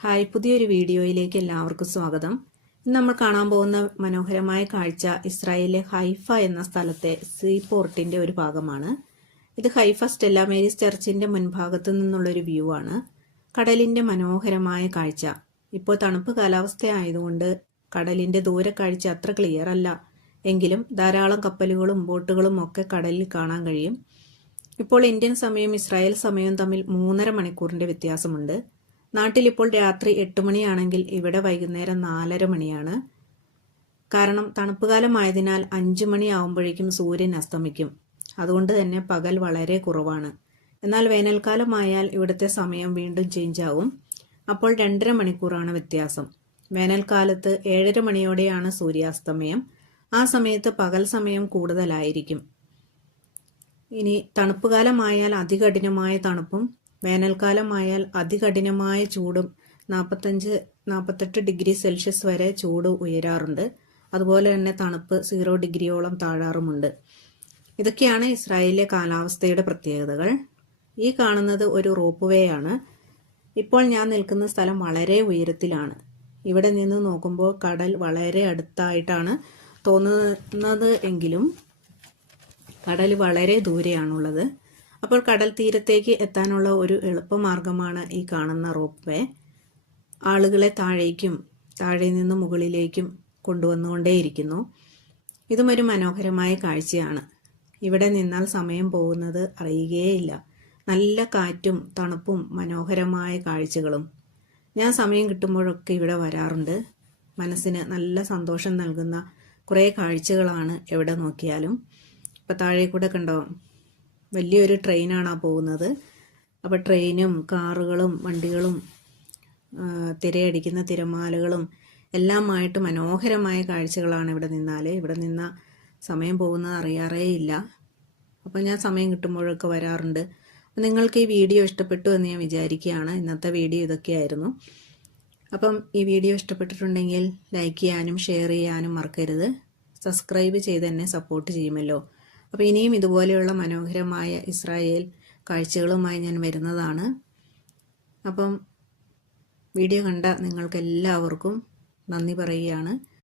Hi, പുതിയൊരു വീഡിയോയിലേക്ക് എല്ലാവർക്കും സ്വാഗതം. ഇന്ന് നമ്മൾ കാണാൻ പോകുന്ന മനോഹരമായ കാഴ്ച ഇസ്രായേലിലെ ഹൈഫ എന്ന സ്ഥലത്തെ സീ പോർട്ടിന്റെ ഒരു ഭാഗമാണ്. ഇത് ഹൈഫ സ്റ്റെല്ല മേരീസ് ചർച്ചിന്റെ മുൻഭാഗത്തു നിന്നുള്ളൊരു വ്യൂ ആണ്. കടലിന്റെ മനോഹരമായ കാഴ്ച. ഇപ്പോൾ തണുപ്പ് കാലാവസ്ഥ ആയതുകൊണ്ട് കടലിന്റെ ദൂരക്കാഴ്ച അത്ര ക്ലിയർ അല്ല. എങ്കിലും ധാരാളം കപ്പലുകളും ബോട്ടുകളും ഒക്കെ കടലിൽ കാണാൻ കഴിയും. ഇപ്പോൾ ഇന്ത്യൻ സമയവും ഇസ്രായേൽ സമയവും തമ്മിൽ 3.5 മണിക്കൂറിന്റെ വ്യത്യാസമുണ്ട്. നാട്ടിലിപ്പോൾ രാത്രി 8 മണിയാണെങ്കിൽ ഇവിടെ വൈകുന്നേരം 4:30 മണിയാണ്. കാരണം തണുപ്പുകാലമായതിനാൽ 5 മണിയാവുമ്പോഴേക്കും സൂര്യൻ അസ്തമിക്കും. അതുകൊണ്ട് തന്നെ പകൽ വളരെ കുറവാണ്. എന്നാൽ വേനൽക്കാലമായാൽ ഇവിടുത്തെ സമയം വീണ്ടും ചേഞ്ച് ആവും. അപ്പോൾ 2.5 മണിക്കൂറാണ് വ്യത്യാസം. വേനൽക്കാലത്ത് 7:30 മണിയോടെയാണ് സൂര്യാസ്തമയം. ആ സമയത്ത് പകൽ സമയം കൂടുതലായിരിക്കും. ഇനി തണുപ്പുകാലമായാൽ അതികഠിനമായ തണുപ്പും വേനൽക്കാലമായാൽ അതികഠിനമായ ചൂടും 45-48 ഡിഗ്രി സെൽഷ്യസ് വരെ ചൂട് ഉയരാറുണ്ട്. അതുപോലെ തന്നെ തണുപ്പ് 0 ഡിഗ്രിയോളം താഴാറുമുണ്ട്. ഇതൊക്കെയാണ് ഇസ്രായേലിലെ കാലാവസ്ഥയുടെ പ്രത്യേകതകൾ. ഈ കാണുന്നത് ഒരു റോപ്പ് വേ ആണ്. ഇപ്പോൾ ഞാൻ നിൽക്കുന്ന സ്ഥലം വളരെ ഉയരത്തിലാണ്. ഇവിടെ നിന്ന് നോക്കുമ്പോൾ കടൽ വളരെ അടുത്തായിട്ടാണ് തോന്നുന്നത് എങ്കിലും കടൽ വളരെ ദൂരെയാണുള്ളത്. അപ്പോൾ കടൽ തീരത്തേക്ക് എത്താനുള്ള ഒരു എളുപ്പമാർഗമാണ് ഈ കാണുന്ന റോപ്പ് വേ. ആളുകളെ താഴേക്കും താഴെ നിന്ന് മുകളിലേക്കും കൊണ്ടുവന്നുകൊണ്ടേയിരിക്കുന്നു. ഇതും ഒരു മനോഹരമായ കാഴ്ചയാണ്. ഇവിടെ നിന്നാൽ സമയം പോകുന്നത് അറിയുകയേയില്ല. നല്ല കാറ്റും തണുപ്പും മനോഹരമായ കാഴ്ചകളും. ഞാൻ സമയം കിട്ടുമ്പോഴൊക്കെ ഇവിടെ വരാറുണ്ട്. മനസ്സിന് നല്ല സന്തോഷം നൽകുന്ന കുറേ കാഴ്ചകളാണ് എവിടെ നോക്കിയാലും. ഇപ്പം താഴെ കൂടെ കണ്ടോ, വലിയൊരു ട്രെയിനാണ് പോകുന്നത്. അപ്പോൾ ട്രെയിനും കാറുകളും വണ്ടികളും തിരയടിക്കുന്ന തിരമാലകളും എല്ലാമായിട്ട് മനോഹരമായ കാഴ്ചകളാണ് ഇവിടെ നിന്നാൽ. ഇവിടെ നിന്ന സമയം പോകുന്നത് അറിയാറേ ഇല്ല. അപ്പോൾ ഞാൻ സമയം കിട്ടുമ്പോഴൊക്കെ വരാറുണ്ട്. അപ്പം നിങ്ങൾക്ക് ഈ വീഡിയോ ഇഷ്ടപ്പെട്ടു എന്ന് ഞാൻ വിചാരിക്കുകയാണ്. ഇന്നത്തെ വീഡിയോ ഇതൊക്കെയായിരുന്നു. അപ്പം ഈ വീഡിയോ ഇഷ്ടപ്പെട്ടിട്ടുണ്ടെങ്കിൽ ലൈക്ക് ചെയ്യാനും ഷെയർ ചെയ്യാനും മറക്കരുത്. സബ്സ്ക്രൈബ് ചെയ്ത് എന്നെ സപ്പോർട്ട് ചെയ്യുമല്ലോ. അപ്പോൾ ഇനിയും ഇതുപോലെയുള്ള മനോഹരമായ ഇസ്രായേൽ കാഴ്ചകളുമായി ഞാൻ വരുന്നതാണ്. അപ്പം വീഡിയോ കണ്ട നിങ്ങൾക്കെല്ലാവർക്കും നന്ദി പറയുകയാണ്.